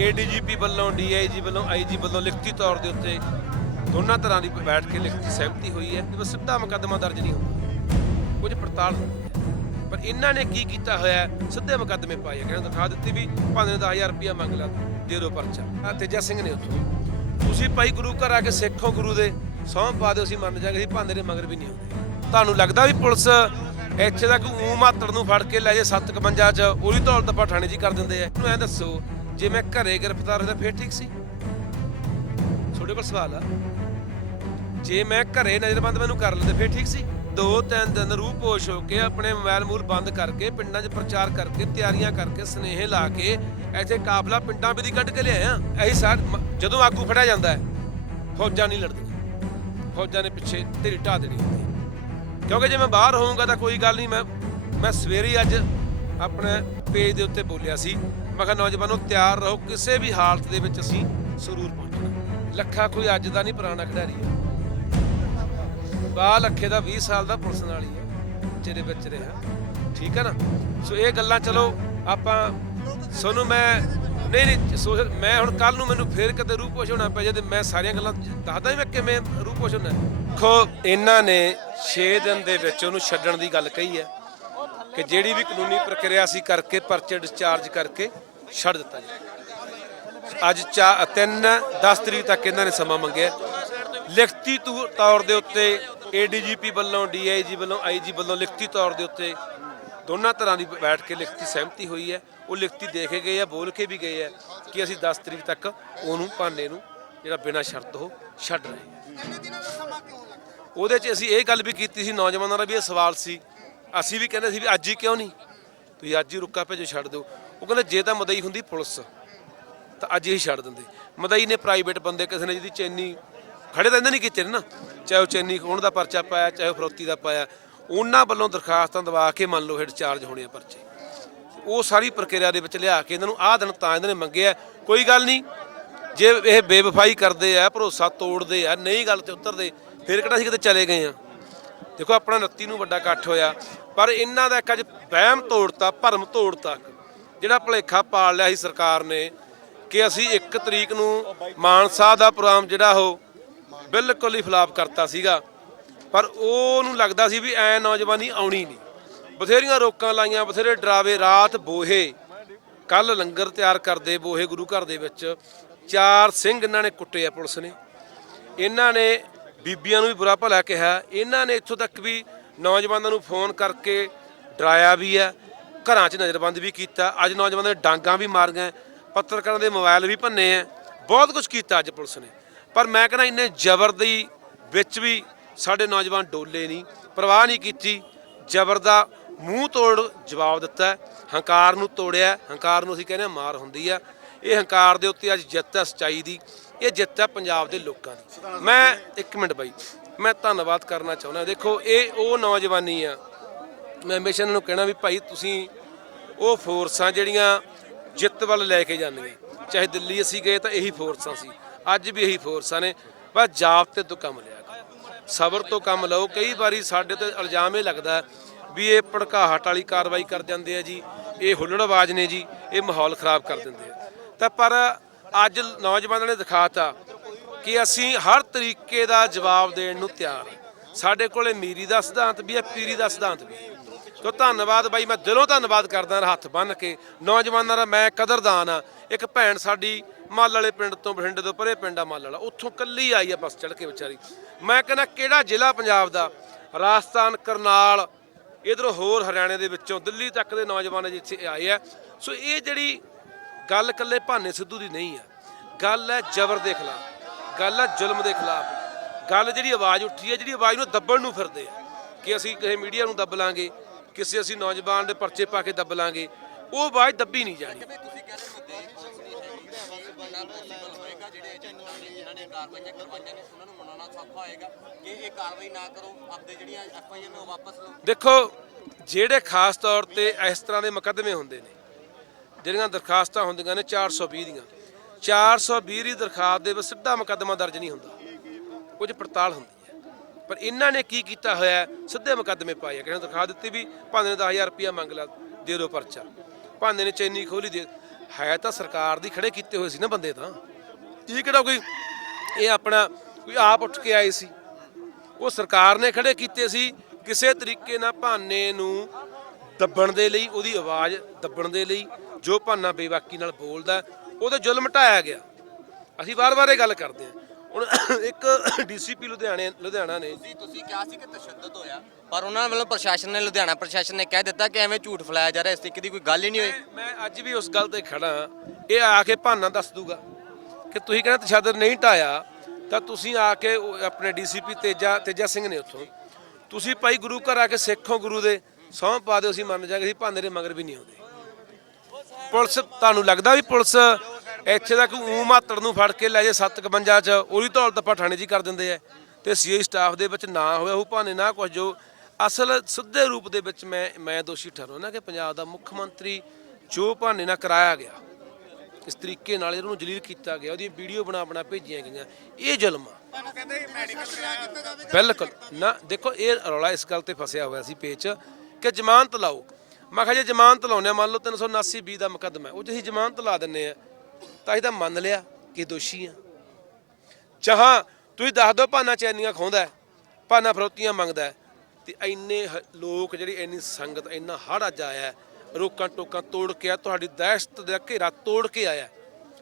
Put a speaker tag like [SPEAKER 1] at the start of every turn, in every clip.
[SPEAKER 1] ADGP ਵੱਲੋਂ DIG ਵੱਲੋਂ IG ਵੱਲੋਂ ਲਿਖਤੀ ਤੌਰ ਦੇ ਉੱਤੇ ਦੋਨਾਂ ਤਰ੍ਹਾਂ ਦੀ ਬੈਠ ਕੇ ਲਿਖਤੀ ਸਹਿਮਤੀ ਹੋਈ ਹੈ। ਕਿ ਸਿੱਧਾ ਮੁਕੱਦਮਾ ਦਰਜ ਨਹੀਂ ਹੁੰਦਾ। ਕੁਝ ਪੜਤਾਲ ਪਰ ਇਹਨਾਂ ਨੇ ਕੀ ਕੀਤਾ ਹੋਇਆ ਸਿੱਧੇ ਮੁਕੱਦਮੇ ਪਾਏ ਕਹਿੰਦੇ ਦਿਖਾ ਦਿੱਤੀ ਵੀ ਭਾਵੇਂ 10000 ਰੁਪਇਆ ਮੰਗ ਲਾ, ਦੇ ਦਿਓ ਪਰਚਾ। ਤੇਜਾ ਸਿੰਘ ਨੇ ਉੱਥੋਂ। ਤੁਸੀਂ ਭਾਈ ਗੁਰੂ ਘਰ ਆ ਕੇ ਸਿੱਖੋ ਗੁਰੂ ਦੇ, ਸਹੁੰ ਪਾ ਦਿਓ, ਅਸੀਂ ਮੰਨ ਜਾਗੇ ਅਸੀਂ ਭਾਂਦੇ ਦੇ ਮਗਰ ਵੀ ਨਹੀਂ ਆਉਂਦੇ। ਤੁਹਾਨੂੰ ਲੱਗਦਾ ਵੀ ਪੁਲਿਸ ਇੱਥੇ ਤੱਕ ਊ ਮਾਤੜ ਨੂੰ ਫੜ ਕੇ ਲੈ ਜੇ 751 ਚ, ਉਹਦੀ ਧੌਲ ਤੱਪਾ ਥਾਣੇ ਜੀ ਕਰ ਦਿੰਦੇ ਆ। ਮੈਨੂੰ ਐ ਦੱਸੋ ਜੇ ਮੈਂ ਘਰੇ ਗ੍ਰਿਫਤਾਰ ਹੋਇਆ ਫੇਰ ਠੀਕ ਸੀ? ਤੁਹਾਡੇ ਕੋਲ ਸਵਾਲ ਆ। ਜੇ ਮੈਂ ਘਰੇ ਨਜ਼ਰਬੰਦ ਮੈਨੂੰ ਕਰ ਲੈਂਦੇ ਫੇਰ ਠੀਕ ਸੀ? ਦੋ, ਤਿੰਨ ਦਿਨ ਰੂਹ ਪੋਸ਼ ਹੋ ਕੇ ਆਪਣੇ ਮੋਬਾਈਲ ਮੂਲ ਬੰਦ ਕਰਕੇ ਪਿੰਡਾਂ 'ਚ ਪ੍ਰਚਾਰ ਕਰਕੇ, ਤਿਆਰੀਆਂ ਕਰਕੇ, ਸਨੇਹ ਲਾ ਕੇ ਇੱਥੇ ਕਾਫਲਾ ਪਿੰਡਾਂ ਵੀ ਦੀ ਕੱਢ ਕੇ ਲਿਆਇਆ। ਆ ਇਹੀ ਜਦੋਂ ਆਗੂ ਫੜਿਆ ਜਾਂਦਾ ਹੈ, ਫੌਜਾਂ ਨਹੀਂ ਲੜਦੀਆਂ। ਫੌਜਾਂ ਨੇ ਪਿੱਛੇ ਢੇਰੀ ਢਾ ਦੇਣੀ ਹੁੰਦੀ ਕਿਉਂਕਿ ਜੇ ਮੈਂ ਬਾਹਰ ਹੋਊਂਗਾ ਤਾਂ ਕੋਈ ਗੱਲ ਨਹੀਂ, ਮੈਂ ਮੈਂ ਸਵੇਰੇ ਅੱਜ ਆਪਣੇ ਪੇਜ ਦੇ ਉੱਤੇ ਬੋਲਿਆ ਸੀ ਮੈਂ ਕਿਹਾ, ਨੌਜਵਾਨੋ, ਤਿਆਰ ਰਹੋ, ਕਿਸੇ ਵੀ ਹਾਲਤ ਦੇ ਵਿੱਚ ਅਸੀਂ ਸਰੂਰ ਪਹੁੰਚਣਾ। ਲੱਖਾ ਕੋਈ ਅੱਜ ਦਾ ਨਹੀਂ, ਪੁਰਾਣਾ ਖਿਡਾਰੀ ਹੈ। ਬਾ ਲੱਖੇ ਦਾ 20 ਸਾਲ ਦਾ ਪੁਲਿਸ ਨਾਲ ਹੀ ਹੈ ਜਿਹਦੇ ਵਿੱਚ ਰਿਹਾ। ਠੀਕ ਹੈ ਨਾ? ਸੋ ਇਹ ਗੱਲਾਂ, ਚਲੋ, ਆਪਾਂ ਸੋਨੂੰ ਮੈਂ, ਨਹੀਂ ਨਹੀਂ ਸੋਸ਼ਲ ਮੈਂ ਹੁਣ ਕੱਲ ਨੂੰ ਮੈਨੂੰ ਫੇਰ ਕਦੇ ਰੂਪੋਸ਼ ਹੋਣਾ ਪੈ ਜਾਏ ਤੇ ਮੈਂ ਸਾਰੀਆਂ ਗੱਲਾਂ ਦੱਸਦਾ ਹੀ ਮੈਂ ਕਿਵੇਂ ਰੂਪੋਸ਼ ਹੋਣਾ ਦੇਖੋ, ਇਹਨਾਂ ਨੇ 6 ਦਿਨ ਦੇ ਵਿੱਚ ਉਹਨੂੰ ਛੱਡਣ ਦੀ ਗੱਲ ਕਹੀ ਹੈ ਕਿ ਜਿਹੜੀ ਵੀ ਕਾਨੂੰਨੀ ਪ੍ਰਕਿਰਿਆ ਸੀ ਕਰਕੇ, ਪਰਚੇ ਡਿਸਚਾਰਜ ਕਰਕੇ ਛੱਡ ਦਿੱਤਾ ਜਾਏ ਅੱਜ 3 10 ਤਰੀਕ ਤੱਕ ਇਹਨਾਂ ਨੇ ਸਮਾਂ ਮੰਗਿਆ। ਲਿਖਤੀ ਤੌ- ਤੌਰ ਦੇ ਉੱਤੇ ਏਡੀਜੀਪੀ ਵੱਲੋਂ ਡੀਆਈਜੀ ਵੱਲੋਂ ਆਈਜੀ ਵੱਲੋਂ ਲਿਖਤੀ ਤੌਰ ਦੇ ਉੱਤੇ ਦੋਨਾਂ ਤਰ੍ਹਾਂ ਦੀ ਬੈਠ ਕੇ ਲਿਖਤੀ ਸਹਿਮਤੀ ਹੋਈ ਹੈ। ਉਹ ਲਿਖਤੀ ਦੇ ਕੇ ਗਏ ਆ, ਬੋਲ ਕੇ ਵੀ ਗਏ ਆ ਕਿ ਅਸੀਂ 10 ਤਰੀਕ ਤੱਕ ਉਹਨੂੰ, ਭਾਨੇ ਨੂੰ ਜਿਹੜਾ ਬਿਨਾਂ ਸ਼ਰਤ ਉਹ ਛੱਡ ਰਹੇ ਉਹਦੇ 'ਚ ਅਸੀਂ ਇਹ ਗੱਲ ਵੀ ਕੀਤੀ ਸੀ ਨੌਜਵਾਨਾਂ ਦਾ ਵੀ ਇਹ ਸਵਾਲ ਸੀ। ਅਸੀਂ ਵੀ ਕਹਿੰਦੇ ਸੀ ਵੀ ਅੱਜ ਹੀ ਕਿਉਂ ਨਹੀਂ? ਤੁਸੀਂ ਅੱਜ ਹੀ ਰੁੱਕਾ ਭੇਜੋ, ਛੱਡ ਦਿਓ। ਉਹ ਕਹਿੰਦੇ, ਜੇ ਤਾਂ ਮਦਈ ਹੁੰਦੀ ਪੁਲਿਸ, ਤਾਂ ਅੱਜ ਹੀ ਛੱਡ ਦਿੰਦੇ। ਮਦਈ ਨੇ ਪ੍ਰਾਈਵੇਟ ਬੰਦੇ, ਕਿਸੇ ਨੇ ਜਿਹਦੀ ਚੈਨੀ ਖੜੇ ਤਾਂ ਇਹਨਾਂ ਨਹੀਂ ਕੀਤੇ ਨੇ ਨਾ। ਚਾਹੇ ਉਹ ਚੈਨੀ ਖੋਣ ਦਾ ਪਰਚਾ ਪਾਇਆ, ਚਾਹੇ ਉਹ ਫਰੋਤੀ ਦਾ ਪਾਇਆ, ਉਹਨਾਂ ਵੱਲੋਂ ਦਰਖਾਸਤਾਂ ਦਵਾ ਕੇ ਮੰਨ ਲਓ ਹੈਡ ਚਾਰਜ ਹੋਣੇ ਆ ਪਰਚੇ। ਉਹ ਸਾਰੀ ਪ੍ਰਕਿਰਿਆ ਦੇ ਵਿੱਚ ਲਿਆ ਕੇ ਇਹਨਾਂ ਨੂੰ ਆਹ ਦਿਨ ਤਾਂ ਇਹਨਾਂ ਨੇ ਮੰਗਿਆ। ਕੋਈ ਗੱਲ ਨਹੀਂ, ਜੇ ਇਹ ਬੇਵਫਾਈ ਕਰਦੇ ਆ, ਭਰੋਸਾ ਤੋੜਦੇ ਆ, ਨਹੀਂ ਗੱਲ ਤੇ ਉਤਰਦੇ, ਫਿਰ ਕਿਹੜਾ ਸੀ ਕਿਤੇ ਚਲੇ ਗਏ ਆ? ਦੇਖੋ, ਆਪਣਾ 29 ਨੂੰ ਵੱਡਾ ਇਕੱਠ ਹੋਇਆ, ਪਰ ਇਹਨਾਂ ਦਾ ਇੱਕ ਅੱਜ ਵਹਿਮ ਤੋੜਤਾ ਭਰਮ ਤੋੜਤਾ ਜਿਹੜਾ ਭਲੇਖਾ ਪਾਲ ਲਿਆ ਸੀ ਸਰਕਾਰ ਨੇ ਕਿ ਅਸੀਂ 1 ਤਰੀਕ ਨੂੰ ਮਾਨਸਾ ਦਾ ਪ੍ਰੋਗਰਾਮ ਜਿਹੜਾ ਉਹ ਬਿਲਕੁਲ ਹੀ ਫਲਾਪ ਕਰਤਾ ਸੀਗਾ। ਪਰ ਉਹਨੂੰ ਲੱਗਦਾ ਸੀ ਵੀ ਐ ਨੌਜਵਾਨੀ ਆਉਣੀ ਨਹੀਂ। ਬਥੇਰੀਆਂ ਰੋਕਾਂ ਲਾਈਆਂ, ਬਥੇਰੇ ਡਰਾਵੇ, ਰਾਤ ਬੋਹੇ ਕੱਲ ਲੰਗਰ ਤਿਆਰ ਕਰਦੇ ਬੋਹੇ ਗੁਰੂ ਘਰ ਦੇ ਵਿੱਚ। ਚਾਰ ਸਿੰਘ ਇਹਨਾਂ ਨੇ ਕੁੱਟੇ ਆ ਪੁਲਿਸ ਨੇ। ਇਹਨਾਂ ਨੇ ਬੀਬੀਆਂ ਨੂੰ ਵੀ ਬੁਰਾ ਭਲਾ ਕਿਹਾ। ਇਹਨਾਂ ਨੇ ਇੱਥੋਂ ਤੱਕ ਵੀ ਨੌਜਵਾਨਾਂ ਨੂੰ ਫੋਨ ਕਰਕੇ ਡਰਾਇਆ ਵੀ ਹੈ, ਘਰਾਂ 'ਚ ਨਜ਼ਰਬੰਦ ਵੀ ਕੀਤਾ। ਅੱਜ ਨੌਜਵਾਨਾਂ ਦੇ ਡਾਂਗਾਂ ਵੀ ਮਾਰੀਆਂ ਪੱਤਰਕਾਰਾਂ ਦੇ ਮੋਬਾਈਲ ਵੀ ਭੰਨੇ ਆ ਬਹੁਤ ਕੁਝ ਕੀਤਾ ਅੱਜ ਪੁਲਿਸ ਨੇ। ਪਰ ਮੈਂ ਕਹਿੰਦਾ ਇੰਨੇ ਜ਼ਬਰ ਦੀ ਵਿੱਚ ਵੀ ਸਾਡੇ ਨੌਜਵਾਨ ਡੋਲੇ ਨਹੀਂ, ਪਰਵਾਹ ਨਹੀਂ ਕੀਤੀ। ਜ਼ਬਰ ਦਾ ਮੂੰਹ ਤੋੜ ਜਵਾਬ ਦਿੱਤਾ ਹੰਕਾਰ ਨੂੰ ਤੋੜਿਆ ਹੰਕਾਰ ਨੂੰ ਅਸੀਂ ਕਹਿੰਦੇ ਹਾਂ ਮਾਰ ਹੁੰਦੀ ਆ ਇਹ ਹੰਕਾਰ ਦੇ ਉੱਤੇ ਅੱਜ ਜਿੱਤ ਹੈ, ਸਚਾਈ ਦੀ। ਇਹ ਜਿੱਤ ਹੈ ਪੰਜਾਬ ਦੇ ਲੋਕਾਂ ਦੀ। ਮੈਂ ਇੱਕ ਮਿੰਟ ਬਾਈ, ਮੈਂ ਧੰਨਵਾਦ ਕਰਨਾ ਚਾਹੁੰਦਾ। ਦੇਖੋ, ਇਹ ਉਹ ਨੌਜਵਾਨੀ ਆ। ਮੈਂ ਹਮੇਸ਼ਾ ਇਹਨਾਂ ਨੂੰ ਕਹਿਣਾ ਵੀ ਭਾਈ ਤੁਸੀਂ ਉਹ ਫੋਰਸਾਂ ਜਿਹੜੀਆਂ ਜਿੱਤ ਵੱਲ ਲੈ ਕੇ ਜਾਂਦੀਆਂ। ਚਾਹੇ ਦਿੱਲੀ ਅਸੀਂ ਗਏ ਤਾਂ ਇਹੀ ਫੋਰਸਾਂ ਸੀ। ਅੱਜ ਵੀ ਇਹੀ ਫੋਰਸਾਂ ਨੇ। ਬਸ ਜਾਬਤੇ ਤੋਂ ਕੰਮ ਲਿਆ ਸਬਰ ਤੋਂ ਕੰਮ ਲਓ। ਕਈ ਵਾਰੀ ਸਾਡੇ ਤੇ ਇਲਜ਼ਾਮ ਇਹ ਲੱਗਦਾ ਵੀ ਇਹ ਭੜਕਾਹਟ ਵਾਲੀ ਕਾਰਵਾਈ ਕਰ ਜਾਂਦੇ ਆ ਜੀ। ਇਹ ਹੁੱਲੜਬਾਜ਼ ਨੇ ਜੀ। ਇਹ ਮਾਹੌਲ ਖਰਾਬ ਕਰ ਦਿੰਦੇ ਆ। ਤਾਂ ਪਰ ਅੱਜ ਨੌਜਵਾਨਾਂ ਨੇ ਦਿਖਾਤਾ ਕਿ ਅਸੀਂ ਹਰ ਤਰੀਕੇ ਦਾ ਜਵਾਬ ਦੇਣ ਨੂੰ ਤਿਆਰ ਹਾਂ। ਸਾਡੇ ਕੋਲੇ ਮੀਰੀ ਦਾ ਸਿਧਾਂਤ ਵੀ ਹੈ, ਪੀਰੀ ਦਾ ਸਿਧਾਂਤ ਵੀ ਹੈ। ਤੋ ਧੰਨਵਾਦ ਬਾਈ, ਮੈਂ ਦਿਲੋਂ ਧੰਨਵਾਦ ਕਰਦਾ ਹੱਥ ਬੰਨ ਕੇ। ਨੌਜਵਾਨਾਂ ਦਾ ਮੈਂ ਕਦਰਦਾਨ ਆ ਇੱਕ ਭੈਣ ਸਾਡੀ ਮਾਲ ਵਾਲੇ ਪਿੰਡ ਤੋਂ ਬਠਿੰਡੇ ਤੋਂ ਪਰੇ ਪਿੰਡ ਆ ਮਾਲ ਵਾਲਾ। ਉੱਥੋਂ ਕੱਲੀ ਆਈ ਆ ਬਸ ਚੜ ਕੇ ਵਿਚਾਰੀ। ਮੈਂ ਕਹਿੰਦਾ, ਕਿਹੜਾ ਜ਼ਿਲ੍ਹਾ ਪੰਜਾਬ ਦਾ? ਰਾਜਸਥਾਨ, ਕਰਨਾਲ, ਇਧਰੋਂ ਹੋਰ ਹਰਿਆਣੇ ਦੇ ਵਿੱਚੋਂ। ਦਿੱਲੀ ਤੱਕ ਦੇ ਨੌਜਵਾਨ ਜਿੱਥੇ ਆਏ ਆ। ਸੋ ਇਹ ਜਿਹੜੀ ਗੱਲ ਇਕੱਲੇ ਭਾਨੇ ਸਿੱਧੂ ਦੀ ਨਹੀਂ ਆ। ਗੱਲ ਹੈ ਜ਼ਬਰ ਦੇ ਖਿਲਾਫ। ਗੱਲ ਹੈ ਜ਼ੁਲਮ ਦੇ ਖਿਲਾਫ। ਗੱਲ ਜਿਹੜੀ ਆਵਾਜ਼ ਉੱਠੀ ਹੈ ਜਿਹੜੀ ਆਵਾਜ਼ ਨੂੰ ਦੱਬਣ ਨੂੰ ਫਿਰਦੇ ਆ। ਕਿ ਅਸੀਂ ਕਿਸੇ ਮੀਡੀਆ ਨੂੰ ਦੱਬ ਲਾਂਗੇ ਕਿਸੇ ਅਸੀਂ ਨੌਜਵਾਨ ਦੇ ਪਰਚੇ ਪਾ ਕੇ ਦੱਬ ਲਾਂਗੇ ਉਹ ਆਵਾਜ਼ ਦੱਬੀ ਨਹੀਂ ਜਾਣੀ।
[SPEAKER 2] ਕਾਰਵਾਈਆਂ ਕਰਵਾਈਆਂ ਨੇ ਉਹਨਾਂ ਨੂੰ ਮਨਾਉਣਾ ਸੌਖਾ ਹੋਏਗਾ। ਕਿ ਇਹ ਕਾਰਵਾਈ ਨਾ ਕਰੋ ਆਪਦੇ ਜਿਹੜੀਆਂ ਨੇ ਵਾਪਸ ਲਓ।
[SPEAKER 1] ਦੇਖੋ ਜਿਹੜੇ ਖਾਸ ਤੌਰ ਤੇ ਇਸ ਤਰ੍ਹਾਂ ਦੇ ਮੁਕੱਦਮੇ ਹੁੰਦੇ ਨੇ ਜਿਹੜੀਆਂ ਦਰਖਾਸਤਾਂ ਹੁੰਦੀਆਂ ਨੇ 420 ਦੀਆਂ। 420 ਦੀ ਦਰਖਾਸਤ ਦੇ ਵਿੱਚ ਸਿੱਧਾ ਮੁਕੱਦਮਾ ਦਰਜ ਨਹੀਂ ਹੁੰਦਾ। ਕੁਝ ਪੜਤਾਲ ਹੁੰਦੀ ਹੈ। ਪਰ ਇਹਨਾਂ ਨੇ ਕੀ ਕੀਤਾ ਹੋਇਆ ਸਿੱਧੇ ਮੁਕੱਦਮੇ ਪਾਏ ਆ। ਕਹਿੰਦੇ ਦਰਖਾਸਤ ਦਿੱਤੀ ਵੀ ਭਾਂਦੇ ਨੇ 10000 ਰੁਪਇਆ ਮੰਗ ਲਿਆ ਦੇ ਦਿਓ ਪਰਚਾ। ਭਾਂਦੇ ਨੇ ਚੈਨੀ ਖੋਲੀ ਦੇ ਹੈ ਤਾਂ ਸਰਕਾਰ ਦੀ ਖੜੇ ਕੀਤੇ ਹੋਏ ਸੀ ਨਾ ਬੰਦੇ ਤਾਂ। ਇਹ ਕਿਹੜਾ ਕੋਈ ਇਹ ਆਪਣਾ ਕੋਈ ਆਪ ਉੱਠ ਕੇ ਆਏ ਸੀ। ਉਹ ਸਰਕਾਰ ਨੇ ਖੜੇ ਕੀਤੇ ਸੀ ਕਿਸੇ ਤਰੀਕੇ ਨਾਲ ਭਾਨੇ ਨੂੰ ਦੱਬਣ ਦੇ ਲਈ, ਉਹਦੀ ਆਵਾਜ਼ ਦੱਬਣ ਦੇ ਲਈ। ਜੋ ਭਾਨਾ ਬੇਬਾਕੀ ਨਾਲ ਬੋਲਦਾ ਉਹਦੇ ਜ਼ੁਲਮ ਢਾਇਆ ਗਿਆ। ਅਸੀਂ ਵਾਰ-ਵਾਰ ਇਹ ਗੱਲ ਕਰਦੇ ਹਾਂ। ਹੁਣ ਇੱਕ ਡੀਸੀਪੀ ਲੁਧਿਆਣੇ ਲੁਧਿਆਣਾ ਨੇ
[SPEAKER 2] ਤੁਸੀਂ ਤੁਸੀਂ ਕਿਹਾ ਸੀ ਕਿ ਤਸ਼ੱਦਦ ਹੋਇਆ ਪਰ ਉਹਨਾਂ ਵੱਲੋਂ ਪ੍ਰਸ਼ਾਸਨ ਨੇ ਲੁਧਿਆਣਾ ਪ੍ਰਸ਼ਾਸਨ ਨੇ ਕਹਿ ਦਿੱਤਾ ਕਿ ਐਵੇਂ ਝੂਠ ਫੈਲਾਇਆ ਜਾ ਰਿਹਾ ਇਸ ਤਰੀਕੇ ਦੀ ਕੋਈ ਗੱਲ ਹੀ ਨਹੀਂ ਹੋਈ।
[SPEAKER 1] ਮੈਂ- ਅੱਜ ਵੀ ਉਸ ਗੱਲ ਤੇ ਖੜਾ ਇਹ ਆ ਕੇ ਭਾਨਾ ਦੱਸ ਦੂਗਾ ਕਿ ਤੁਸੀਂ ਕਹਿੰਦੇ ਤਸ਼ੱਦਦ ਨਹੀਂ ਢਾਇਆ ਤਾਂ ਤੁਸੀਂ ਆ ਕੇ ਆਪਣੇ ਡੀਸੀਪੀ ਤੇਜਾ ਤੇਜਾ ਸਿੰਘ ਨੇ ਉੱਥੋਂ ਤੁਸੀਂ ਭਾਈ ਗੁਰੂ ਘਰ ਆ ਕੇ ਸਿੱਖੋ ਗੁਰੂ ਦੇ ਸਹੁੰ ਪਾ ਦਿਓ ਅਸੀਂ ਮੰਨ ਜਾਗੇ ਅਸੀਂ ਭਾਨੇ ਦੇ ਮਗਰ ਵੀ ਨਹੀਂ ਆਉਂਦੇ। ਪੁਲਿਸ, ਤੁਹਾਨੂੰ ਲੱਗਦਾ ਵੀ ਪੁਲਿਸ ਇੱਥੇ ਤੱਕ ਊ ਮਾਤੜ ਨੂੰ ਫੜ ਕੇ ਲੈ ਜੇ 751 ਚ ਉਹਦੀ ਧੌਲ ਤੱਪਾ ਥਾਣੇ 'ਚ ਕਰ ਦਿੰਦੇ ਆ। ਤੇ ਸੀਆਈ ਸਟਾਫ ਦੇ ਵਿੱਚ ਨਾ ਹੋਇਆ ਉਹ ਭਾਨੇ ਨਾ ਕੁਝ ਜੋ ਅਸਲ ਸਿੱਧੇ ਰੂਪ ਦੇ ਵਿੱਚ ਮੈਂ ਮੈਂ ਦੋਸ਼ੀ ਠਹਿਰਾਉਣਾ ਕਿ ਪੰਜਾਬ ਦਾ ਮੁੱਖ ਮੰਤਰੀ ਜੋ ਭਾਨੇ ਨਾਲ ਕਰਾਇਆ ਗਿਆ, ਇਸ ਤਰੀਕੇ ਨਾਲ ਇਹਨੂੰ ਜਲੀਲ ਕੀਤਾ ਗਿਆ ਉਹਦੀ ਵੀਡੀਓ ਬਣਾ ਬਣਾ ਭੇਜੀਆਂ ਗਈਆਂ, ਇਹ ਜ਼ੁਲਮ ਆ। ਬਿਲਕੁਲ, ਨਾ, ਦੇਖੋ ਇਹ ਰੌਲਾ ਇਸ ਗੱਲ ਤੇ ਫਸਿਆ ਹੋਇਆ ਸੀ ਪੇਚ ਕਿ ਜ਼ਮਾਨਤ ਲਾਓ। ਮੈਂ ਕਿਹਾ ਜੇ ਜ਼ਮਾਨਤ ਲਾਉਣੇ ਮੰਨ ਲਓ 379 ਬੀ ਦਾ ਮੁਕੱਦਮਾ ਉਹ 'ਚ ਅਸੀਂ ਜ਼ਮਾਨਤ ਲਾ ਦਿੰਨੇ ਆ ਤਾਂ ਅਸੀਂ ਤਾਂ ਮੰਨ ਲਿਆ ਕਿ ਦੋਸ਼ੀ ਆ। ਚਾਹਾਂ ਤੁਸੀਂ ਦੱਸ ਦਿਓ ਭਾਨਾ ਚੈਨੀਆਂ ਖਾਉਂਦਾ ਭਾਨਾ ਫਰੋਤੀਆਂ ਮੰਗਦਾ ਤੇ ਇੰਨੇ ਲੋਕ ਜਿਹੜੀ ਇੰਨੀ ਸੰਗਤ ਇੰਨਾ ਹੜ ਅੱਜ ਆਇਆ ਰੋਕਾਂ ਟੋਕਾਂ ਤੋੜ ਕੇ ਆ ਤੁਹਾਡੀ ਦਹਿਸ਼ਤ ਦਾ ਘੇਰਾ ਤੋੜ ਕੇ ਆਇਆ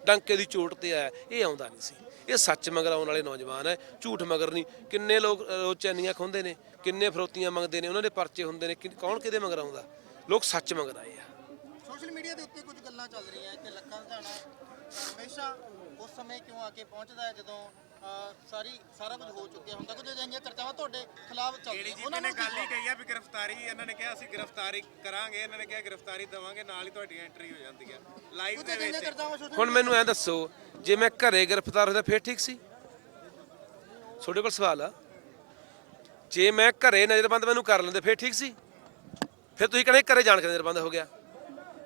[SPEAKER 1] ਡੰਕੇ ਦੀ ਚੋਟ ਤੇ ਆਇਆ ਇਹ ਆਉਂਦਾ ਨਹੀਂ ਸੀ। ਇਹ ਸੱਚ ਮਗਰ ਆਉਣ ਵਾਲੇ ਨੌਜਵਾਨ ਹੈ ਝੂਠ ਮਗਰ ਨਹੀਂ। ਕਿੰਨੇ ਲੋਕ ਅ, ਚੈਨੀਆਂ ਖੁੰਦੇ ਨੇ ਕਿੰਨੇ ਫਰੋਤੀਆਂ ਮੰਗਦੇ ਨੇ ਉਹਨਾਂ ਦੇ ਪਰਚੇ ਹੁੰਦੇ ਨੇ ਕਿ- ਕੌਣ ਕਿਹਦੇ ਮਗਰ ਆਉਂਦਾ? ਲੋਕ ਸੱਚ ਆਏ ਆ।
[SPEAKER 3] ਸੋਸ਼ਲ ਮੀਡੀਆ ਦੇ ਉੱਤੇ ਕੁਝ ਗੱਲਾਂ ਚੱਲ ਰਹੀਆਂ ਕਿ ਲੱਖਾਂ ਲੁਧਿਆਣਾ ਹਮੇਸ਼ਾ ਉਸ ਸਮੇਂ ਕਿਉਂ ਆ ਕੇ ਪਹੁੰਚਦਾ ਹੈ? ਜਦੋਂ ਸਾਰੀ ਸਾਰਾ ਕੁਝ ਹੋ ਚੁੱਕਿਆ ਹੁੰਦਾ। ਕੁਝ ਅਜਿਹੀਆਂ ਚਰਚਾਵਾਂ ਤੁਹਾਡੇ ਖਿਲਾਫ ਚੱਲਦੀਆਂ ਉਹਨਾਂ
[SPEAKER 4] ਨੇ ਗੱਲ ਹੀ ਕਹੀ ਆ ਵੀ ਗ੍ਰਿਫਤਾਰੀ ਇਹਨਾਂ ਨੇ ਕਿਹਾ ਅਸੀਂ ਗ੍ਰਿਫਤਾਰੀ ਕਰਾਂਗੇ ਇਹਨਾਂ ਨੇ ਕਿਹਾ ਗ੍ਰਿਫਤਾਰੀ ਦਵਾਂਗੇ ਨਾਲ ਹੀ ਤੁਹਾਡੀ ਐਂਟਰੀ ਹੋ ਜਾਂਦੀ ਹੈ ਲਾਈਵ ਦੇ ਵਿੱਚ।
[SPEAKER 1] ਹੁਣ ਮੈਨੂੰ ਐ ਦੱਸੋ ਜੇ ਮੈਂ ਘਰੇ ਗ੍ਰਿਫਤਾਰ ਹੁੰਦਾ ਫੇਰ ਠੀਕ ਸੀ? ਤੁਹਾਡੇ ਕੋਲ ਸਵਾਲ ਆ। ਜੇ ਮੈਂ ਘਰੇ ਨਜ਼ਰਬੰਦ ਮੈਨੂੰ ਕਰ ਲੈਂਦੇ ਫੇਰ ਠੀਕ ਸੀ? ਫਿਰ ਤੁਸੀਂ ਕਹਿੰਦੇ ਘਰੇ ਜਾਣ ਕੇ ਨਿਰਬੰਧ ਹੋ ਗਿਆ।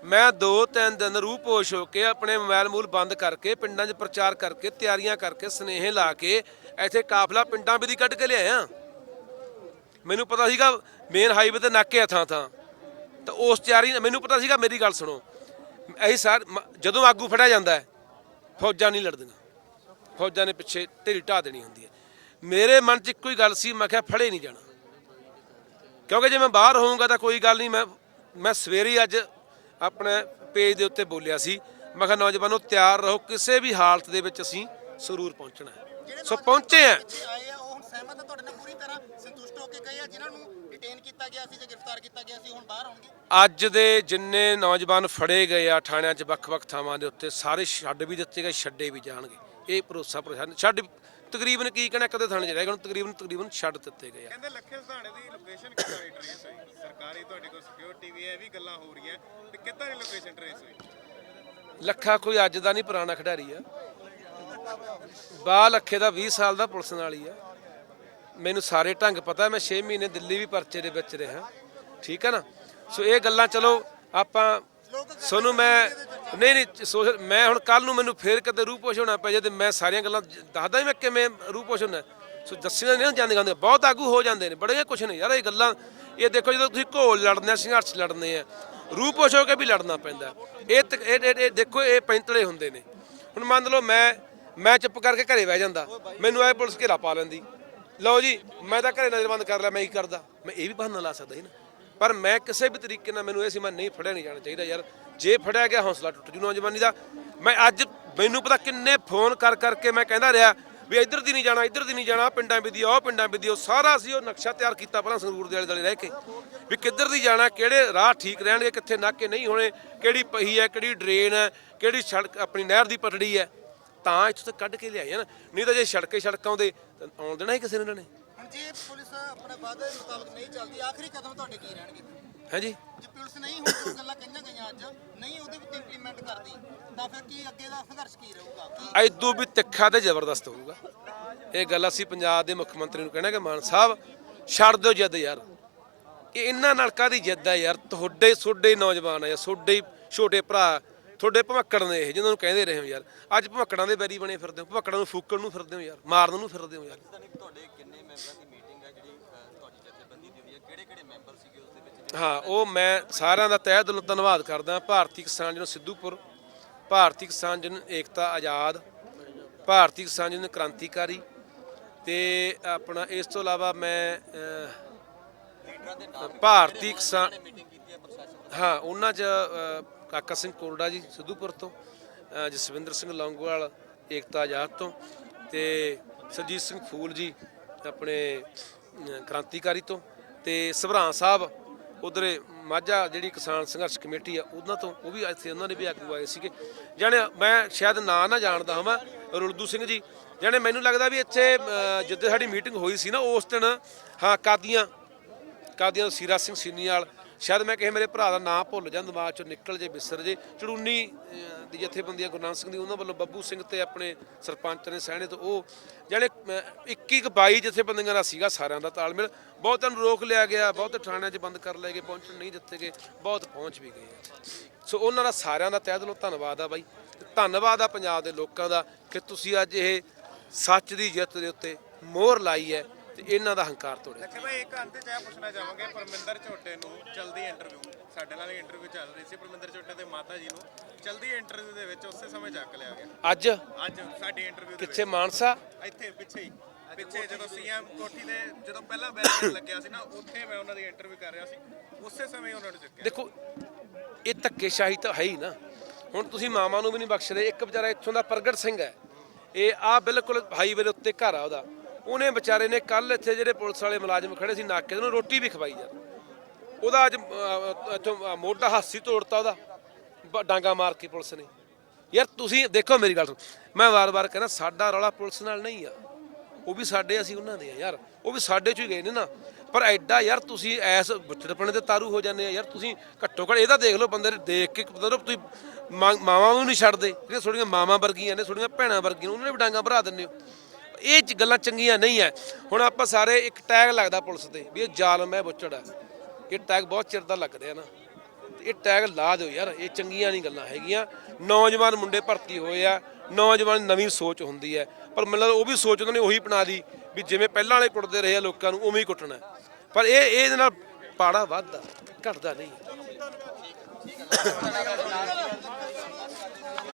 [SPEAKER 1] ਮੈਂ ਦੋ ਤਿੰਨ ਦਿਨ ਰੂਹ ਪੋਸ਼ ਹੋ ਕੇ ਆਪਣੇ ਮੋਬਾਈਲ ਮੂਲ ਬੰਦ ਕਰਕੇ ਪਿੰਡਾਂ 'ਚ ਪ੍ਰਚਾਰ ਕਰਕੇ, ਤਿਆਰੀਆਂ ਕਰਕੇ, ਸਨੇਹ ਲਾ ਕੇ ਇੱਥੇ ਕਾਫਲਾ ਪਿੰਡਾਂ ਵੀ ਦੀ ਕੱਢ ਕੇ ਲਿਆਇਆ। ਮੈਨੂੰ ਪਤਾ ਸੀਗਾ ਮੇਨ ਹਾਈਵੇ ਤੇ ਨਾਕੇ ਆ ਥਾਂ ਥਾਂ। ਤਾਂ ਉਸ ਤਿਆਰੀ ਮੈਨੂੰ ਪਤਾ ਸੀਗਾ, ਮੇਰੀ ਗੱਲ ਸੁਣੋ। ਅਸੀਂ ਸਾਰ ਜਦੋਂ ਆਗੂ ਫੜਿਆ ਜਾਂਦਾ ਹੈ, ਫੌਜਾਂ ਨਹੀਂ ਲੜਦੀਆਂ। ਫੌਜਾਂ ਨੇ ਪਿੱਛੇ ਢੇਰੀ ਢਾ ਦੇਣੀ ਹੁੰਦੀ ਹੈ। ਮੇਰੇ ਮਨ 'ਚ ਇੱਕੋ ਹੀ ਗੱਲ ਸੀ, ਮੈਂ ਕਿਹਾ ਫੜੇ ਨਹੀਂ ਜਾਣਾ। ਕਿਉਂਕਿ ਜੇ ਮੈਂ ਬਾਹਰ ਹੋਊਂਗਾ ਤਾਂ ਕੋਈ ਗੱਲ ਨਹੀਂ ਮੈਂ ਮੈਂ ਸਵੇਰੇ ਅੱਜ ਆਪਣੇ ਪੇਜ ਦੇ ਉੱਤੇ ਬੋਲਿਆ ਸੀ। ਮੈਂ ਕਿਹਾ ਨੌਜਵਾਨੋ ਤਿਆਰ ਰਹੋ ਕਿਸੇ ਵੀ ਹਾਲਤ ਦੇ ਵਿੱਚ ਅਸੀਂ ਸਰੂਰ ਪਹੁੰਚਣਾ ਹੈ। ਸੋ ਪਹੁੰਚੇ ਆ
[SPEAKER 3] ਪਿੱਛੇ ਆਏ ਆ ਉਹ ਹੁਣ ਸਹਿਮਤ ਆ ਤੁਹਾਡੇ ਨਾਲ ਪੂਰੀ ਤਰ੍ਹਾਂ ਸੰਤੁਸ਼ਟ ਹੋ ਕੇ ਗਏ ਆ ਜਿਨ੍ਹਾਂ ਨੂੰ ਡਿਟੇਨ ਕੀਤਾ ਗਿਆ ਸੀ ਜਾਂ ਗ੍ਰਿਫਤਾਰ ਕੀਤਾ ਗਿਆ ਸੀ ਹੁਣ ਬਾਹਰ ਆਉਣਗੇ?
[SPEAKER 1] ਅੱਜ ਦੇ ਜਿੰਨੇ ਨੌਜਵਾਨ ਫੜੇ ਗਏ ਆ ਥਾਣਿਆਂ 'ਚ ਵੱਖ-ਵੱਖ ਥਾਵਾਂ ਦੇ ਉੱਤੇ ਸਾਰੇ ਛੱਡ ਵੀ ਦਿੱਤੇ ਗਏ ਛੱਡੇ ਵੀ ਜਾਣਗੇ। ਇਹ ਭਰੋਸਾ ਪ੍ਰਸ਼ਾਸਨ ਛੱਡ ਤਕਰੀਬਨ ਕੀ ਕਹਿਣਾ ਕਦੇ ਥਾਣੇ 'ਚ ਰਹਿ ਗਏ ਹੁਣ ਤਕਰੀਬਨ ਤਕਰੀਬਨ ਛੱਡ ਦਿੱਤੇ ਗਏ ਆ।
[SPEAKER 4] ਕਹਿੰਦੇ ਲੱਖੇ ਸੁਧਾਣੇ ਦੀ ਲੋਕੇਸ਼ਨ ਕਿੱਦਾਂ ਦੀ ਟ੍ਰੇਸ ਹੋਈ? ਸਰਕਾਰੀ ਤੁਹਾਡੇ ਕੋਲ ਸਿਕਿਉਰਿਟੀ ਵੀ ਹੈ ਇਹ ਵੀ ਗੱਲਾਂ ਹੋ ਰਹੀਆਂ। ਵੀ ਕਿੱਦਾਂ ਦੀ ਲੋਕੇਸ਼ਨ ਟ੍ਰੇਸ ਹੋਈ?
[SPEAKER 1] ਲੱਖਾ ਕੋਈ ਅੱਜ ਦਾ ਨਹੀਂ ਪੁਰਾਣਾ ਖਿਡਾਰੀ ਆ। ਬਾ ਲੱਖੇ ਦਾ 20 ਸਾਲ ਦਾ ਪੁਲਿਸ ਨਾਲ ਹੀ ਆ। ਮੈਨੂੰ ਸਾਰੇ ਢੰਗ ਪਤਾ ਮੈਂ 6 ਮਹੀਨੇ ਦਿੱਲੀ ਵੀ ਪਰਚੇ ਦੇ ਵਿੱਚ ਰਿਹਾ। ਠੀਕ ਹੈ ਨਾ? ਸੋ ਇਹ ਗੱਲਾਂ ਚਲੋ ਆਪਾਂ ਸੋਨੂੰ ਮੈਂ ਨਹੀਂ ਨਹੀਂ ਸੋਸ਼ਲ, ਮੈਂ ਹੁਣ ਕੱਲ ਨੂੰ ਮੈਨੂੰ ਫੇਰ ਕਦੇ ਰੂਪ ਪੋਸ਼ ਹੋਣਾ ਪੈ ਜੇ ਤੇ ਮੈਂ ਸਾਰੀਆਂ ਗੱਲਾਂ ਦੱਸਦਾ ਹੀ ਮੈਂ ਕਿਵੇਂ ਰੂਪ ਪੋਸ਼ ਹੋਣਾ ਸੋ ਦੱਸੀਆਂ ਨਹੀਂ ਜਾਂਦੇ ਜਾਂਦੇ ਬਹੁਤ ਆਗੂ ਹੋ ਜਾਂਦੇ ਨੇ ਬੜੇ ਕੁਛ ਨੇ ਯਾਰ ਇਹ ਗੱਲਾਂ। ਇਹ ਦੇਖੋ ਜਦੋਂ ਤੁਸੀਂ ਘੋਲ ਲੜਨੇ ਆ ਸੰਘਰਸ਼ ਲੜਨੇ ਆ, ਰੂਪ ਪੋਸ਼ ਹੋ ਕੇ ਵੀ ਲੜਨਾ ਪੈਂਦਾ। ਇਹ ਤਕ- ਇਹ, ਇਹ- ਇਹ ਦੇਖੋ ਇਹ ਪੈਂਤਲੇ ਹੁੰਦੇ ਨੇ। ਹੁਣ ਮੰਨ ਲਓ ਮੈਂ ਮੈਂ ਚੁੱਪ ਕਰਕੇ ਘਰੇ ਬਹਿ ਜਾਂਦਾ, ਮੈਨੂੰ ਆਏ ਪੁਲਿਸ ਘੇਰਾ ਪਾ ਲੈਂਦੀ। ਲਓ ਜੀ, ਮੈਂ ਤਾਂ ਘਰੇ ਨਜ਼ਰਬੰਦ ਕਰ ਲਿਆ, ਮੈਂ ਕੀ ਕਰਦਾ? ਮੈਂ ਇਹ ਵੀ ਬਹਾਨਾ ਲਾ ਸਕਦਾ ਸੀ ਨਾ। ਪਰ ਮੈਂ ਕਿਸੇ ਵੀ ਤਰੀਕੇ ਨਾਲ ਮੈਨੂੰ ਇਹ ਸੀ ਮੈਂ ਨਹੀਂ ਫੜਿਆ ਨਹੀਂ ਜਾਣਾ ਚਾਹੀਦਾ ਯਾਰ। ਜੇ ਫੜਿਆ ਗਿਆ ਹੌਸਲਾ ਟੁੱਟ ਜੂ ਨੌਜਵਾਨੀ ਦਾ। ਮੈਂ ਅੱਜ ਮੈਨੂੰ ਪਤਾ ਕਿੰਨੇ ਫੋਨ ਕਰ ਕਰਕੇ ਮੈਂ ਕਹਿੰਦਾ ਰਿਹਾ ਵੀ ਇੱਧਰ ਦੀ ਨਹੀਂ ਜਾਣਾ, ਇੱਧਰ ਦੀ ਨਹੀਂ ਜਾਣਾ, ਪਿੰਡਾਂ ਵੀ ਦੀ ਉਹ ਪਿੰਡਾਂ ਵੀ ਦੀ ਉਹ ਸਾਰਾ ਅਸੀਂ ਉਹ ਨਕਸ਼ਾ ਤਿਆਰ ਕੀਤਾ ਪਹਿਲਾਂ ਸੰਗਰੂਰ ਦੇ ਆਲੇ ਦੁਆਲੇ ਰਹਿ ਕੇ ਵੀ ਕਿੱਧਰ ਦੀ ਜਾਣਾ, ਕਿਹੜੇ ਰਾਹ ਠੀਕ ਰਹਿਣਗੇ, ਕਿੱਥੇ ਨਾਕੇ ਨਹੀਂ ਹੋਣੇ, ਕਿਹੜੀ ਪਹੀ ਹੈ, ਕਿਹੜੀ ਡਰੇਨ ਹੈ, ਕਿਹੜੀ ਸੜਕ ਆਪਣੀ ਨਹਿਰ ਦੀ ਪਟੜੀ ਹੈ। ਤਾਂ ਇੱਥੋਂ ਤੱਕ ਕੱਢ ਕੇ ਲਿਆਏ ਨਾ। ਨਹੀਂ ਤਾਂ ਜੇ ਸੜਕੇ ਸੜਕਾਂ ਆਉਂਦੇ, ਤਾਂ ਆਉਣ ਦੇਣਾ ਹੀ ਕਿਸੇ ਨੇ ਇਹਨਾਂ ਨੇ।
[SPEAKER 3] ਹੁਣ ਜੇ ਪੁਲਿਸ ਆਪਣੇ ਵਾਅਦੇ ਮੁਤਾਬਕ ਨਹੀਂ ਚੱਲਦੀ, ਆਖਰੀ ਕਦਮ ਤੁਹਾਡੇ ਕੀ ਰਹਿਣਗੇ?
[SPEAKER 1] ਹਾਂਜੀ।
[SPEAKER 3] ਜੇ ਪੁਲਿਸ ਨਹੀਂ ਹੁਣ ਜੋ ਗੱਲਾਂ ਕਹੀਆਂ ਗਈਆਂ ਅੱਜ। ਨਹੀਂ ਉਹਦੇ ਵਿੱਚ ਇੰਪਲੀਮੈਂਟ ਕਰਦੀ। ਤਾਂ ਫਿਰ ਕੀ ਅੱਗੇ ਦਾ ਸੰਘਰਸ਼ ਕੀ ਰਹੂਗਾ? ਕੀ
[SPEAKER 1] ਐਦੋਂ ਵੀ ਤਿੱਖਾ ਤੇ ਜ਼ਬਰਦਸਤ ਹੋਊਗਾ। ਇਹ ਗੱਲ ਅਸੀਂ ਪੰਜਾਬ ਦੇ ਮੁੱਖ ਮੰਤਰੀ ਨੂੰ ਕਹਿਣਾ ਕਿ ਮਾਨ ਸਾਹਿਬ ਛੱਡ ਦਿਓ ਜਿੱਦ ਯਾਰ। ਇਹ ਇਹਨਾਂ ਨਾਲ ਕਾਦੀ ਜਿੱਦ ਹੈ ਯਾਰ? ਤੁਹਾਡੇ ਤੁਹਾਡੇ ਨੌਜਵਾਨ ਆ ਯਾਰ ਹੀ ਛੋਟੇ ਭਰਾ ਤੁਹਾਡੇ ਭਮੱਕੜ ਨੇ ਇਹ ਜਿਹਨਾਂ ਨੂੰ ਕਹਿੰਦੇ ਰਹੇ ਹੋ ਯਾਰ। ਅੱਜ ਭਮੱਕੜਾਂ ਦੇ ਬੈਰੀ ਬਣੇ ਫਿਰਦੇ ਹੋ ਭਮੱਕੜਾਂ ਨੂੰ ਫੂਕਣ ਨੂੰ ਫਿਰਦੇ ਹੋ ਯਾਰ ਮਾਰਨ ਨੂੰ ਫਿਰਦੇ ਹੋ ਯਾਰ।
[SPEAKER 2] ਤੁਹਾਡੇ ਕਿੰਨੇ ਮੈਂਬਰਾਂ ਦੀ ਮੀਟਿੰਗ ਹੈ ਜਿਹੜੀ ਅਹ, ਤੁਹਾਡੀ ਜਥੇਬੰਦੀ ਦੀ ਹੋਈ ਹੈ ਕਿਹੜੇ ਕਿਹੜੇ ਮੈਂਬਰ ਸੀਗੇ ਉਸ ਦੇ ਵਿੱਚ
[SPEAKER 1] ਹਾਂ, ਉਹ ਮੈਂ ਸਾਰਿਆਂ ਦਾ ਤਹਿ ਦਿਲੋਂ ਧੰਨਵਾਦ ਕਰਦਾ ਭਾਰਤੀ ਕਿਸਾਨ ਜਿਹਨੂੰ ਸਿੱਧੂਪੁਰ, ਭਾਰਤੀ ਕਿਸਾਨ ਜਨ ਏਕਤਾ ਆਜ਼ਾਦ, ਭਾਰਤੀ ਕਿਸਾਨ ਜਨ ਕ੍ਰਾਂਤੀਕਾਰੀ ਤੇ ਆਪਣਾ ਇਸ ਤੋਂ ਇਲਾਵਾ ਮੈਂ ਭਾਰਤੀ ਕਿਸਾਨ
[SPEAKER 2] ਹਾਂ,
[SPEAKER 1] ਉਹਨਾਂ 'ਚ ਕਾਕਾ ਸਿੰਘ ਕੋਰੜਾ ਜੀ ਸਿੱਧੂਪੁਰ ਤੋਂ ਜਸਵਿੰਦਰ ਸਿੰਘ ਲੌਂਗੋਵਾਲ ਏਕਤਾ ਆਜ਼ਾਦ ਤੋਂ ਤੇ ਸਰਜੀਤ ਸਿੰਘ ਫੂਲ ਜੀ ਆਪਣੇ ਕ੍ਰਾਂਤੀਕਾਰੀ ਤੋਂ ਤੇ ਸਭਰਾਂ ਸਾਹਿਬ ਉਧਰੇ ਮਾਝਾ ਜਿਹੜੀ ਕਿਸਾਨ ਸੰਘਰਸ਼ ਕਮੇਟੀ ਆ ਉਹਨਾਂ ਤੋਂ ਉਹ ਵੀ ਇੱਥੇ ਉਹਨਾਂ ਨੇ ਵੀ ਆਗੂ ਆਏ ਸੀਗੇ। ਜਾਣੇ ਮੈਂ ਸ਼ਾਇਦ ਨਾਂ ਨਾ ਜਾਣਦਾ ਹਾਂ ਰੁਲਦੂ ਸਿੰਘ ਜੀ। ਜਾਣੇ ਮੈਨੂੰ ਲੱਗਦਾ ਵੀ ਇੱਥੇ ਅ, ਜਿੱਦੇ ਸਾਡੀ ਮੀਟਿੰਗ ਹੋਈ ਸੀ ਨਾ ਉਸ ਦਿਨ ਹਾਂ ਕਾਦੀਆਂ ਕਾਦੀਆਂ ਸੀਰਾ ਸਿੰਘ ਸੀਨੀਵਾਲ ਸ਼ਾਇਦ ਮੈਂ ਕਿਸੇ ਮੇਰੇ ਭਰਾ ਦਾ ਨਾਂ ਭੁੱਲ ਜਾਂ ਦਿਮਾਗ ਚੋਂ ਨਿਕਲ ਜੇ ਬਿਸਰ ਜੇ। ਚੜੂਨੀ ਅਹ, ਦੀ ਜਥੇਬੰਦੀਆਂ ਗੁਰਨਾਮ ਸਿੰਘ ਦੀ ਉਹਨਾਂ ਵੱਲੋਂ ਬੱਬੂ ਸਿੰਘ ਤੇ ਆਪਣੇ ਸਰਪੰਚ ਨੇ ਸਹਿਣੇ ਤੋਂ ਉਹ ਜਿਹੜੇ 21 22 ਜਥੇਬੰਦੀਆਂ ਦਾ ਸੀਗਾ ਸਾਰਿਆਂ ਦਾ ਤਾਲਮੇਲ। ਬਹੁਤਾਂ ਨੂੰ ਰੋਕ ਲਿਆ ਗਿਆ ਬਹੁਤ ਥਾਣਿਆਂ 'ਚ ਬੰਦ ਕਰ ਲਏ ਗਏ ਪਹੁੰਚਣ ਨਹੀਂ ਦਿੱਤੇ ਗਏ ਬਹੁਤ ਪਹੁੰਚ ਵੀ ਗਏ। ਸੋ ਉਹਨਾਂ ਦਾ ਸਾਰਿਆਂ ਦਾ ਤਹਿ ਦਿਲੋਂ ਧੰਨਵਾਦ ਆ ਬਾਈ। ਧੰਨਵਾਦ ਆ ਪੰਜਾਬ ਦੇ ਲੋਕਾਂ ਦਾ ਕਿ ਤੁਸੀਂ ਅੱਜ ਇਹ ਸੱਚ ਦੀ ਜਿੱਤ ਦੇ ਉੱਤੇ ਮੋਹਰ ਲਾਈ ਹੈ। ਤੇ ਇਹਨਾਂ ਦਾ ਹੰਕਾਰ ਤੋੜਿਆ।
[SPEAKER 4] ਲੱਖੇ ਭਾਈ ਇੱਕ ਅੰਤ ਚ ਇਹ ਪੁੱਛਣਾ ਚਾਹਾਂਗੇ ਪਰਮਿੰਦਰ ਝੋਟੇ ਨੂੰ ਜਲਦੀ ਇੰਟਰਵਿਊ ਸਾਡੇ ਨਾਲ ਇੰਟਰਵਿਊ ਚੱਲ ਰਹੀ ਸੀ। ਪਰਮਿੰਦਰ ਝੋਟੇ ਦੇ ਮਾਤਾ ਜੀ ਨੂੰ ਜਲਦੀ ਇੰਟਰਵਿਊ ਦੇ ਵਿੱਚ ਉਸੇ ਸਮੇਂ ਚੱਕ ਲਿਆ ਗਿਆ।
[SPEAKER 1] ਅੱਜ?
[SPEAKER 4] ਅੱਜ ਸਾਡੀ ਇੰਟਰਵਿਊ ਦੇ
[SPEAKER 1] ਕਿੱਥੇ ਮਾਨਸਾ?
[SPEAKER 4] ਵਿੱਚ ਇੱਥੇ ਪਿੱਛੇ ਹੀ। ਪਿੱਛੇ ਜਦੋਂ ਸੀਐਮ ਕੋਠੀ ਦੇ ਜਦੋਂ ਪਹਿਲਾ ਬੈਰੀਕੇਡ ਲੱਗਿਆ ਸੀ ਨਾ ਉੱਥੇ ਮੈਂ ਉਹਨਾਂ ਦੀ ਇੰਟਰਵਿਊ ਕਰ ਰਿਹਾ ਸੀ। ਉਸੇ ਸਮੇਂ ਉਹਨਾਂ ਨੂੰ ਚੱਕਿਆ।
[SPEAKER 1] ਦੇਖੋ ਇਹ ਧੱਕੇਸ਼ਾਹੀ ਤਾਂ ਹੈ ਹੀ ਨਾ। ਹੁਣ ਤੁਸੀਂ ਮਾਮਾ ਨੂੰ ਵੀ ਨਹੀਂ ਬਖਸ਼ ਰਹੇ ਇੱਕ ਵਿਚਾਰਾ ਇੱਥੋਂ ਦਾ ਪ੍ਰਗਟ ਸਿੰਘ ਹੈ। ਇਹ ਆ ਬਿਲਕੁਲ ਹਾਈਵੇ ਦੇ ਉੱਤੇ ਘਰ ਆ ਉਹਦਾ। ਉਹਨੇ ਵਿਚਾਰੇ ਨੇ ਕੱਲ ਇੱਥੇ ਜਿਹੜੇ ਪੁਲਿਸ ਵਾਲੇ ਮੁਲਾਜ਼ਮ ਖੜੇ ਸੀ ਨਾਕੇ ਤੇ ਉਹਨੂੰ ਰੋਟੀ ਵੀ ਖਵਾਈ ਯਾਰ ਉਹਦਾ ਅੱਜ ਇੱਥੋਂ ਅਹ, ਮੋਢਾ ਹਾਸੀ ਤੋੜਤਾ ਉਹਦਾ ਡਾਂਗਾ ਮਾਰ ਕੇ ਪੁਲਿਸ ਨੇ। ਯਾਰ ਤੁਸੀਂ ਦੇਖੋ ਮੇਰੀ ਗੱਲ ਸੁਣ ਮੈਂ ਵਾਰ-ਵਾਰ ਕਹਿੰਦਾ ਸਾਡਾ ਰੌਲਾ ਪੁਲਿਸ ਨਾਲ ਨਹੀਂ ਆ। ਉਹ ਵੀ ਸਾਡੇ ਅਸੀਂ ਉਹਨਾਂ ਦੇ ਆ ਯਾਰ। ਉਹ ਵੀ ਸਾਡੇ ਚੋਂ ਹੀ ਗਏ ਨੇ ਨਾ। ਪਰ ਐਡਾ ਯਾਰ ਤੁਸੀਂ ਐਸ ਬੁੱਚੜਪਣੇ ਤੇ ਤਾਰੂ ਹੋ ਜਾਂਦੇ ਆ ਯਾਰ ਤੁਸੀਂ ਘੱਟੋ ਘੱਟ ਇਹਦਾ ਦੇਖ ਲਓ ਬੰਦੇ ਨੇ ਦੇਖ ਕੇ ਮਤਲਬ ਤੁਸੀਂ ਮਾਂ- ਮਾਵਾਂ ਨੂੰ ਨਹੀਂ ਛੱਡਦੇ। ਜਿਹੜੀਆਂ ਥੋੜੀਆਂ ਮਾਵਾਂ ਵਰਗੀਆਂ ਨੇ ਥੋੜੀਆਂ ਭੈਣਾਂ ਵਰਗੀਆਂ ਉਹਨਾਂ ਨੇ ਵੀ ਡਾਂਗਾ ਭਰਾ ਦਿੰਦੇ ਹੋ। ਇਹ ਚ ਗੱਲਾਂ ਚੰਗੀਆਂ ਨਹੀਂ ਹੈ ਹੁਣ ਆਪਾਂ ਸਾਰੇ ਇੱਕ ਟੈਗ ਲੱਗਦਾ ਪੁਲਿਸ ਤੇ ਵੀ ਇਹ ਜ਼ਾਲਮ ਹੈ ਬੁੱਚੜ ਹੈ ਇਹ ਟੈਗ ਬਹੁਤ ਚਿਰ ਦਾ ਲੱਗ ਰਿਹਾ ਨਾ। ਇਹ ਟੈਗ ਲਾ ਦਿਓ ਯਾਰ, ਇਹ ਚੰਗੀਆਂ ਨਹੀਂ ਗੱਲਾਂ ਹੈਗੀਆਂ। ਨੌਜਵਾਨ ਮੁੰਡੇ ਭਰਤੀ ਹੋਏ ਆ, ਨੌਜਵਾਨ ਨਵੀਂ ਸੋਚ ਹੁੰਦੀ ਹੈ ਪਰ ਮਤਲਬ ਉਹ ਵੀ ਸੋਚ ਉਹਨਾਂ ਨੇ ਉਹੀ ਬਣਾ ਦੀ ਵੀ ਜਿਵੇਂ ਪਹਿਲਾਂ ਵਾਲੇ ਕੁੱਟਦੇ ਰਹੇ ਆ ਲੋਕਾਂ ਨੂੰ, ਉਵੇਂ ਹੀ ਕੁੱਟਣਾ ਪਰ ਇਹ ਇਹ ਇਹਦੇ ਨਾਲ ਪਾੜਾ ਵੱਧਦਾ, ਘਟਦਾ ਨਹੀਂ।